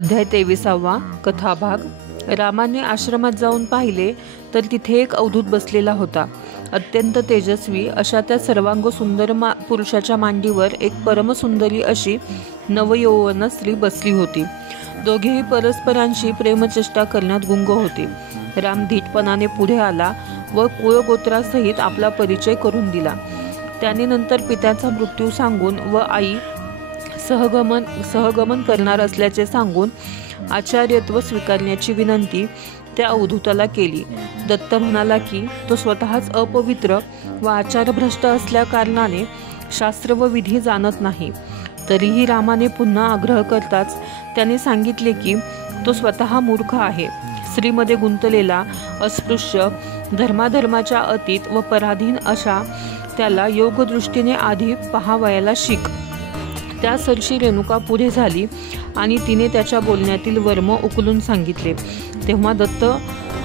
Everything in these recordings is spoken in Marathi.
अध्याय 23वा कथाभाग। रामाने आश्रमात जाऊन पाहिले तर तिथे एक अवधूत बसलेला होता। अत्यंत तेजस्वी अशा त्या सर्वांग सुंदर पुरुषाच्या मांडीवर एक परमसुंदरी अशी नवयौवन स्त्री बसली होती। दोघेही परस्परांशी प्रेमचेष्टा करण्यात गुंग होते। राम धीटपणाने पुढे आला व कुळगोत्रासहित आपला परिचय करून दिला। त्याने नंतर पित्याचा मृत्यू सांगून व आई सहगमन करणार असल्याचे सांगून आचार्यत्व स्वीकारण्याची विनंती त्या अवधूताला केली। दत्त म्हणाला की तो स्वतःच अपवित्र व आचारभ्रष्ट असल्या कारणाने शास्त्र व विधी जाणत नाही। तरीही रामाने पुन्हा आग्रह करताच त्याने सांगितले की तो स्वतः मूर्ख आहे। स्त्रीमध्ये गुंतलेला, अस्पृश्य, धर्माधर्माच्या अतीत व पराधीन अशा त्याला योगदृष्टीने आधी पहावयाला शिक। त्या सरशी रेणुका पुढे झाली आणि तिने त्याच्या बोलण्यातील वर्म उकलून सांगितले। तेव्हा दत्त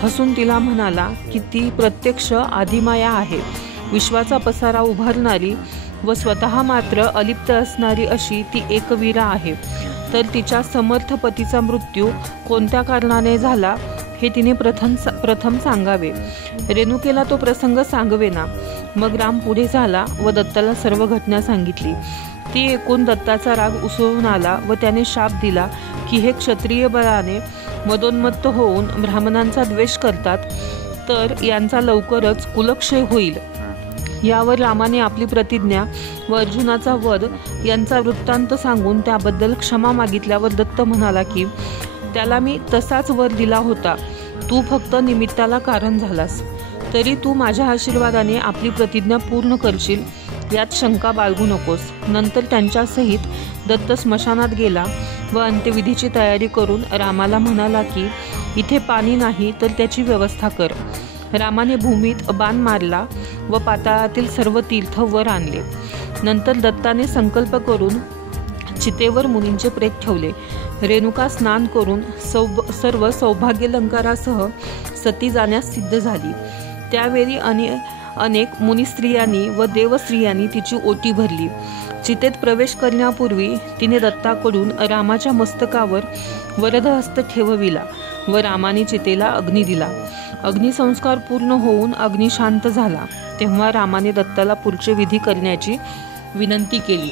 हसून तिला म्हणाला की ती प्रत्यक्ष आदिमाया आहे, विश्वाचा पसारा उभारणारी व स्वतः मात्र अलिप्त असणारी अशी ती एकवीरा आहे। तर तिच्या समर्थ पतीचा मृत्यू कोणत्या कारणाने झाला हे तिने प्रथम सांगावे। रेणुकेला तो प्रसंग सांगवेना। मग राम पुढे झाला व दत्ताला सर्व घटना सांगितली। ती ऐकून दत्ताचा राग उसळून आला व त्याने शाप दिला की हे क्षत्रिय बळाने मदोन्मत्त होऊन ब्राह्मणांचा द्वेष करतात, तर यांचा लवकरच कुलक्षय होईल। यावर रामाने आपली प्रतिज्ञा व अर्जुनाचा वध यांचा वृत्तांत सांगून त्याबद्दल क्षमा मागितल्यावर दत्त म्हणाला की त्याला मी तसाच वर दिला होता, तू फक्त निमित्ताला कारण झालास। तरी तू माझ्या आशीर्वादाने आपली प्रतिज्ञा पूर्ण करशील यात शंका बाळगू नकोस। नंतर त्यांच्या सहित दत्त स्मशानात गेला व अंत्यविधीची तयारी करून रामाला म्हणाला की इथे पाणी नाही तर त्याची व्यवस्था कर। रामाने भूमीत बाण मारला व पाताळातील सर्व तीर्थ वर आणले। नंतर दत्ताने संकल्प करून चितेवर मुनींचे प्रेत ठेवले। रेणुका स्नान करून सर्व सौभाग्यालंकारासह सती जाण्यास सिद्ध झाली। त्यावेळी अनेक मुनिस्त्रियांनी व देवस्त्रियांनी तिची ओटी भरली। चितेत प्रवेश करण्यापूर्वी तिने दत्ताकडून रामाच्या मस्तकावर वरदहस्त ठेवविला व रामाने चितेला अग्नी दिला। अग्निसंस्कार पूर्ण होऊन अग्नी शांत झाला तेव्हा रामाने दत्ताला पुढचे विधी करण्याची विनंती केली।